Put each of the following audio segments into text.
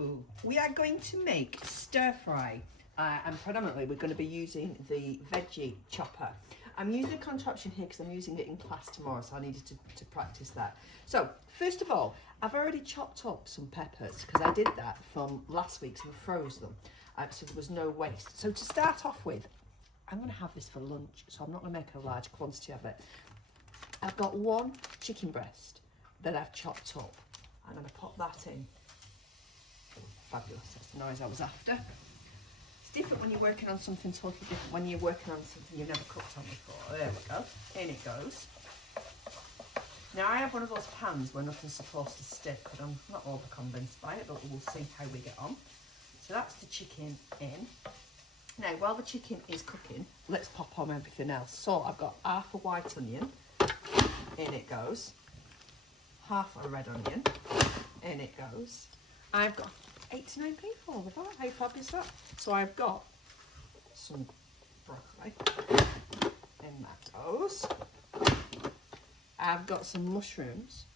Hello, we are going to make stir fry and predominantly we're going to be using the veggie chopper. I'm using a contraption here because I'm using it in class tomorrow, so I needed to practice that. So first of all, I've already chopped up some peppers because I did that from last week, so I froze them, so there was no waste. So to start off with, I'm going to have this for lunch, so I'm not going to make a large quantity of it. I've got one chicken breast that I've chopped up. I'm going to pop that in. Fabulous, that's the noise I was after. It's different when you're working on something totally different, when you're working on something you've never cooked on before. There we go, in it goes. Now I have one of those pans where nothing's supposed to stick, but I'm not over convinced by it, but we'll see how we get on. So that's the chicken in. Now while the chicken is cooking, let's pop on everything else. So I've got half a white onion, in it goes. Half a red onion, in it goes. I've got 8 to 9 people with that. How fabulous is that? So I've got some broccoli, in that goes. I've got some mushrooms,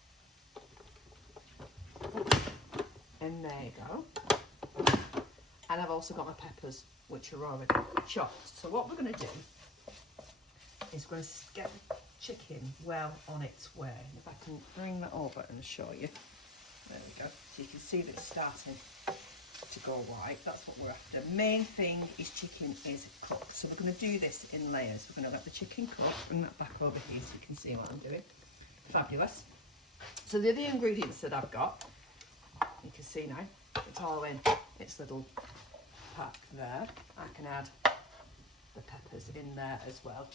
and there you go. And I've also got my peppers, which are already chopped. So what we're going to do is we're going to get the chicken well on its way. If I can bring that over and show you. There we go. So you can see that it's starting to go white. That's what we're after. Main thing is chicken is cooked. So we're going to do this in layers. We're going to let the chicken cook. Bring that back over here so you can see what I'm doing. Fabulous. So the other ingredients that I've got, you can see now, it's all in its little pack there. I can add the peppers in there as well.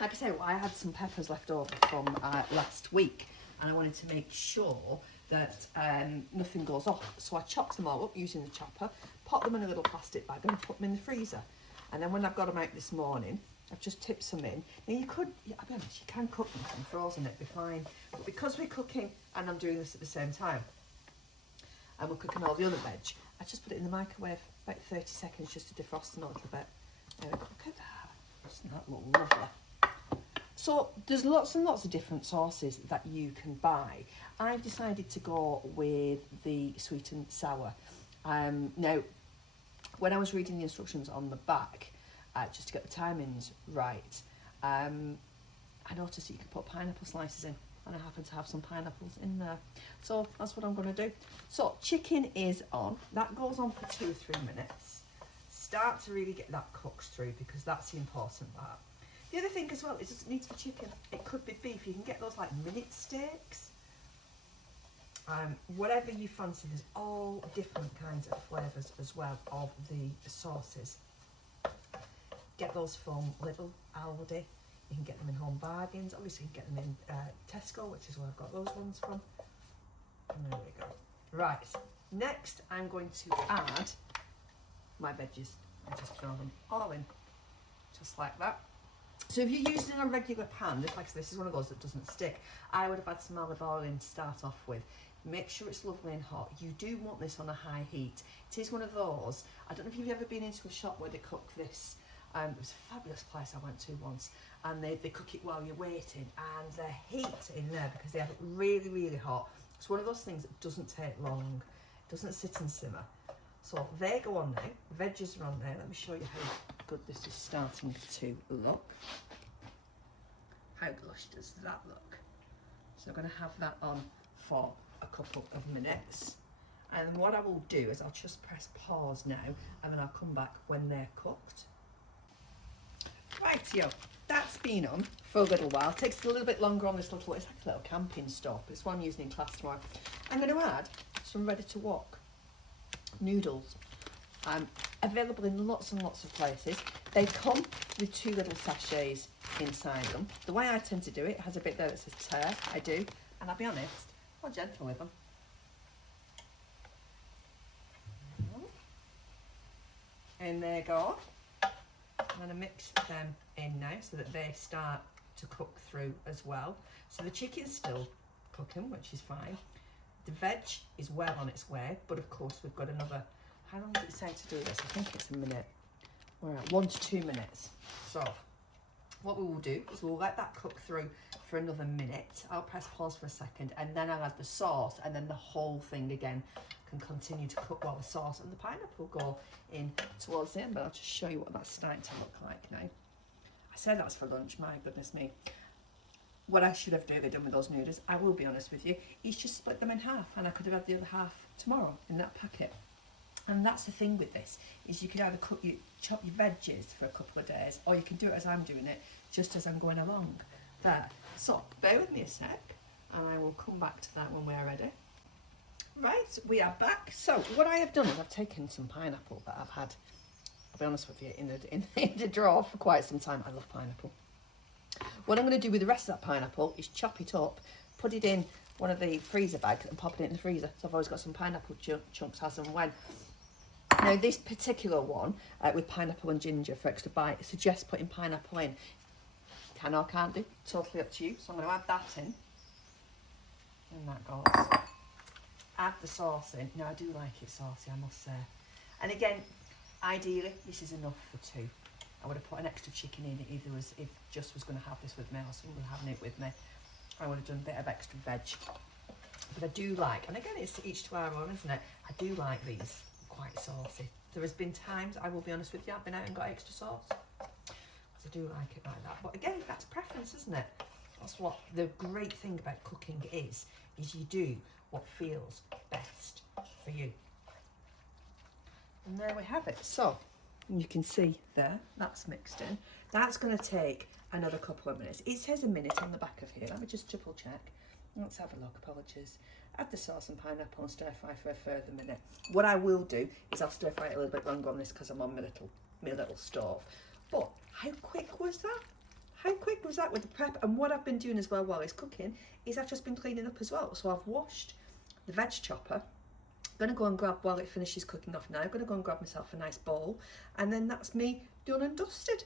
Like I say, I had some peppers left over from last week, and I wanted to make sure that nothing goes off. So I chopped them all up using the chopper, put them in a little plastic bag and put them in the freezer. And then when I've got them out this morning, I've just tipped some in. Now you could, I'll be honest, you can cook them from frozen, it'd be fine. But because we're cooking, and I'm doing this at the same time, and we're cooking all the other veg, I just put it in the microwave about 30 seconds just to defrost them a little bit. There we go, look at that. Doesn't that look lovely? So there's lots and lots of different sauces that you can buy. I've decided to go with the sweet and sour. Now, when I was reading the instructions on the back, just to get the timings right, I noticed that you could put pineapple slices in, and I happen to have some pineapples in there. So that's what I'm going to do. So chicken is on. That goes on for 2 or 3 minutes. Start to really get that cooked through, because that's the important part. The other thing as well is it needs to be chicken. It could be beef. You can get those like minute steaks. Whatever you fancy. There's all different kinds of flavours as well of the sauces. Get those from Lidl, Aldi. You can get them in Home Bargains. Obviously you can get them in Tesco, which is where I've got those ones from. And there we go. Right. Next I'm going to add my veggies and just throw them all in. Just like that. So if you're using a regular pan, just like this is one of those that doesn't stick, I would have had some olive oil in to start off with. Make sure it's lovely and hot. You do want this on a high heat. It is one of those, I don't know if you've ever been into a shop where they cook this. It was a fabulous place I went to once, and they cook it while you're waiting, and the heat in there, because they have it really, really hot. It's one of those things that doesn't take long. It doesn't sit and simmer. So they go on now, veggies are on there. Let me show you how good this is starting to look. How lush does that look? So I'm going to have that on for a couple of minutes. And then what I will do is I'll just press pause now, and then I'll come back when they're cooked. Rightio, that's been on for a little while. It takes a little bit longer on this little, it's like a little camping stop. It's one I'm using in class tomorrow. I'm going to add some ready to wok noodles, available in lots and lots of places. They come with 2 little sachets inside them. The way I tend to do it has a bit there that says tear, I do, and I'll be honest, I'm gentle with them. And there you go. I'm going to mix them in now so that they start to cook through as well. So the chicken's still cooking, which is fine. The veg is well on its way, but of course we've got another, how long does it say to do this? I think it's a minute. We're at 1 to 2 minutes. So what we will do is we'll let that cook through for another minute. I'll press pause for a second, and then I'll add the sauce and then the whole thing again, can continue to cook while the sauce and the pineapple go in towards the end. But I'll just show you what that's starting to look like now. I said that's for lunch, my goodness me. What I should have done with those noodles, I will be honest with you, is just split them in half, and I could have had the other half tomorrow in that packet. And that's the thing with this, is you could either chop your veggies for a couple of days, or you can do it as I'm doing it, just as I'm going along. There. So, bear with me a sec, and I will come back to that when we're ready. Right, we are back. So, what I have done is I've taken some pineapple that I've had, I'll be honest with you, in the drawer for quite some time. I love pineapple. What I'm going to do with the rest of that pineapple is chop it up, put it in one of the freezer bags and pop it in the freezer. So I've always got some pineapple chunks as and when. Now this particular one with pineapple and ginger for extra bite, I suggest putting pineapple in. Can or can't do, totally up to you. So I'm going to add that in. And that goes. Add the sauce in. Now I do like it saucy, I must say. And again, ideally this is enough for two. I would have put an extra chicken in it if Just was going to have this with me or someone having it with me. I would have done a bit of extra veg. But I do like, and again it's each to our own, isn't it? I do like these quite saucy. There has been times, I will be honest with you, I've been out and got extra sauce. Because I do like it like that. But again, that's preference, isn't it? That's what the great thing about cooking is you do what feels best for you. And there we have it. So, you can see there, that's mixed in. That's going to take another couple of minutes. It says a minute on the back of here. Let me just triple check. Let's have a look, apologies. Add the sauce and pineapple and stir fry for a further minute. What I will do is I'll stir fry it a little bit longer on this because I'm on my little stove. But how quick was that? How quick was that with the prep? And what I've been doing as well while it's cooking is I've just been cleaning up as well. So I've washed the veg chopper. I'm going to go and grab, while it finishes cooking off now, I'm going to go and grab myself a nice bowl, and then that's me done and dusted.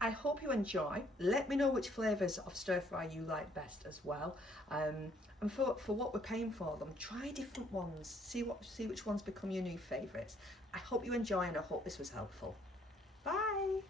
I hope you enjoy. Let me know which flavours of stir fry you like best as well. And for what we're paying for them, try different ones. See which ones become your new favourites. I hope you enjoy, and I hope this was helpful. Bye.